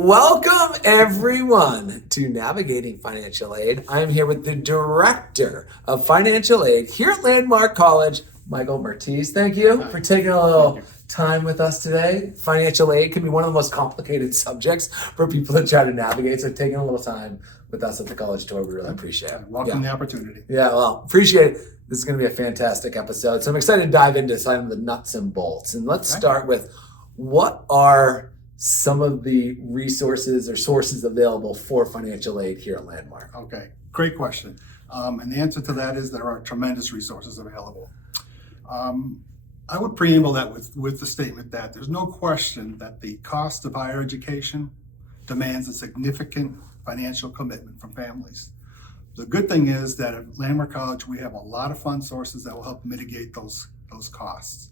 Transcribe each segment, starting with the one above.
Welcome, everyone, to Navigating Financial Aid. I'm here with the Director of Financial Aid here at Landmark College, Michael Mertise. Thank you for taking a little time with us today. Financial aid can be one of the most complicated subjects for people to try to navigate, so taking a little time with us at the college tour, we really appreciate it. Welcome the opportunity. Yeah, well, appreciate it. This is going to be a fantastic episode, so I'm excited to dive into some of the nuts and bolts. And let's start with, what are some of the resources or sources available for financial aid here at Landmark? Okay, great question. And the answer to that is there are tremendous resources available. I would preamble that with the statement that there's no question that the cost of higher education demands a significant financial commitment from families. The good thing is that at Landmark College, we have a lot of fund sources that will help mitigate those costs.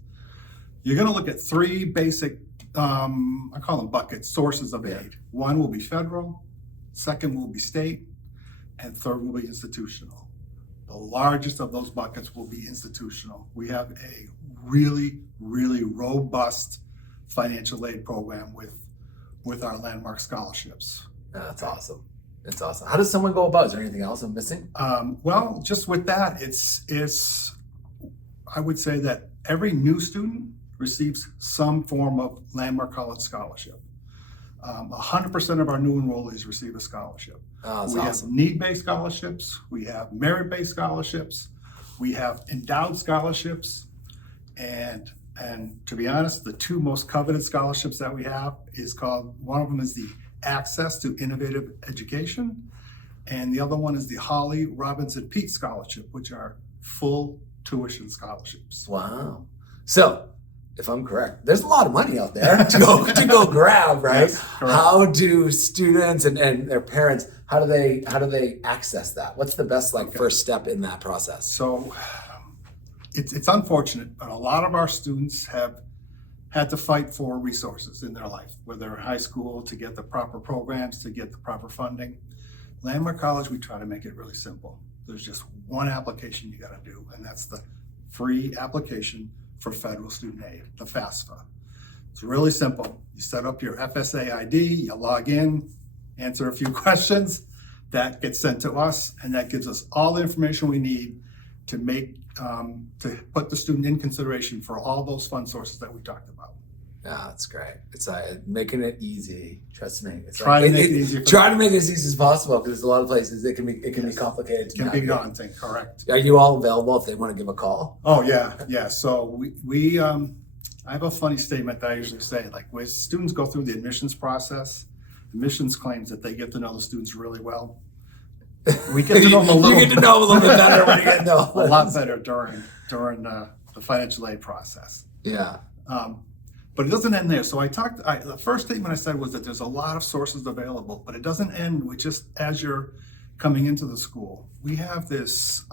You're going to look at three basic, I call them buckets, sources of aid. One will be federal, second will be state, and third will be institutional. The largest of those buckets will be institutional. We have a really, really robust financial aid program with our Landmark scholarships. That's awesome. It's awesome. How does someone go about? Is there anything else I'm missing? Well, just with that, I would say that every new student receives some form of Landmark College scholarship. 100% of our new enrollees receive a scholarship. Oh, we awesome. have need-based scholarships, we have merit-based scholarships, we have endowed scholarships, and to be honest, the two most coveted scholarships that we have one of them is the Access to Innovative Education, and the other one is the Holly Robinson Peete Scholarship, which are full tuition scholarships. Wow. So, if I'm correct, there's a lot of money out there to go grab, right? Yes, how do students and their parents, how do they access that? What's the best first step in that process? So it's unfortunate, but a lot of our students have had to fight for resources in their life, whether they're in high school, to get the proper programs, to get the proper funding. Landmark College, we try to make it really simple. There's just one application you got to do, and that's the free application for federal student aid, the FAFSA. It's really simple. You set up your FSA ID, you log in, answer a few questions, that gets sent to us, and that gives us all the information we need to to put the student in consideration for all those fund sources that we talked about. Yeah, that's great. It's making it easy. Trust me. Try to make it easy. Try to make it as easy as possible, because there's a lot of places it can be complicated. It can be daunting, correct. Are you all available if they want to give a call? Oh yeah. So we I have a funny statement that I usually say, when students go through the admissions process, admissions claims that they get to know the students really well. We get to know them a little. You get to know them a little bit better when you get to know them. A lot better during the financial aid process. Yeah. But it doesn't end there. So the first statement I said was that there's a lot of sources available, but it doesn't end with just as you're coming into the school. We have this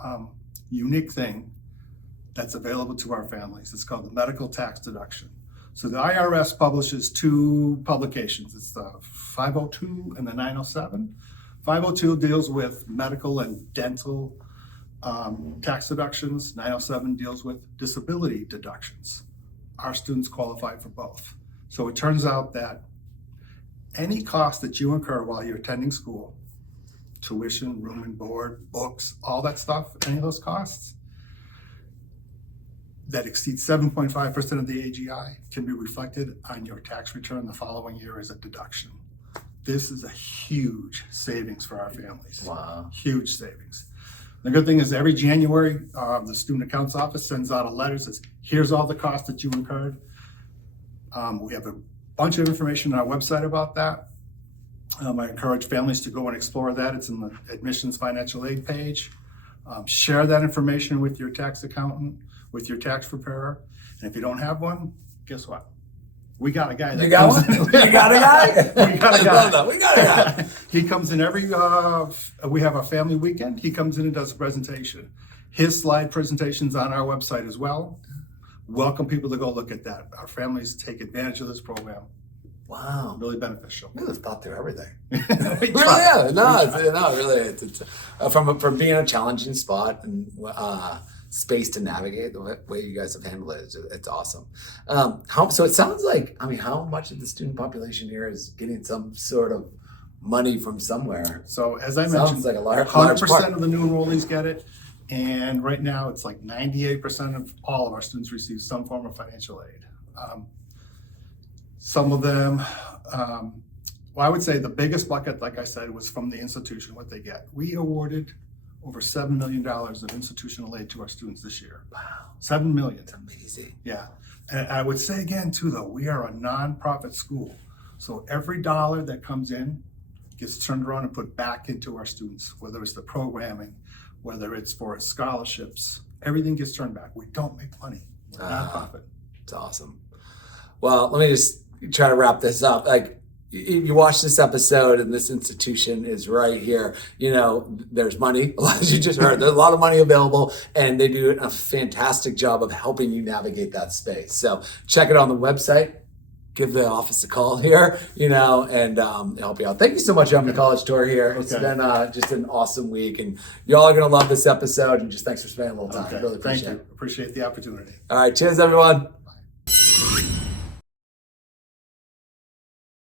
unique thing that's available to our families. It's called the medical tax deduction. So the IRS publishes two publications. It's the 502 and the 907. 502 deals with medical and dental tax deductions. 907 deals with disability deductions. Our students qualify for both. So it turns out that any cost that you incur while you're attending school, tuition, room and board, books, all that stuff, any of those costs that exceeds 7.5% of the AGI can be reflected on your tax return the following year as a deduction. This is a huge savings for our families. Wow. Huge savings. The good thing is every January, the Student Accounts Office sends out a letter that says, here's all the costs that you incurred. We have a bunch of information on our website about that. I encourage families to go and explore that. It's in the admissions financial aid page. Share that information with your tax accountant, with your tax preparer. And if you don't have one, guess what? We got a guy. You got one? You got a guy? We got a guy. We got a guy. He comes in we have a family weekend. He comes in and does a presentation. His slide presentation's on our website as well. Welcome people to go look at that. Our families take advantage of this program. Wow. Really beneficial. We just thought through everything. We Really, try. yeah. No, really. It's from being a challenging spot and space to navigate the way you guys have handled it. It's awesome. So it sounds like, I mean, how much of the student population here is getting some sort of money from somewhere? So as I Sounds mentioned, like a large 100% part. of the new enrollees get it. And right now, it's like 98% of all of our students receive some form of financial aid. Some of them, well, I would say the biggest bucket, like I said, was from the institution, what they get. We awarded over $7 million of institutional aid to our students this year. Wow, $7 million. it's amazing. Yeah. And I would say again, too, though, we are a nonprofit school. So every dollar that comes in gets turned around and put back into our students, whether it's the programming, whether it's for scholarships, everything gets turned back. We don't make money. We're a nonprofit. It's awesome. Well, let me just try to wrap this up. Like, if you watch this episode and this institution is right here, you know, there's money, as you just heard, there's a lot of money available, and they do a fantastic job of helping you navigate that space. So check it on the website. Give the office a call here, you know, and help you out. Thank you so much for having the college tour here. It's been just an awesome week, and y'all are going to love this episode, and just thanks for spending a little time. Okay. Really appreciate Thank you. it. Appreciate the opportunity. All right. Cheers, everyone. Bye.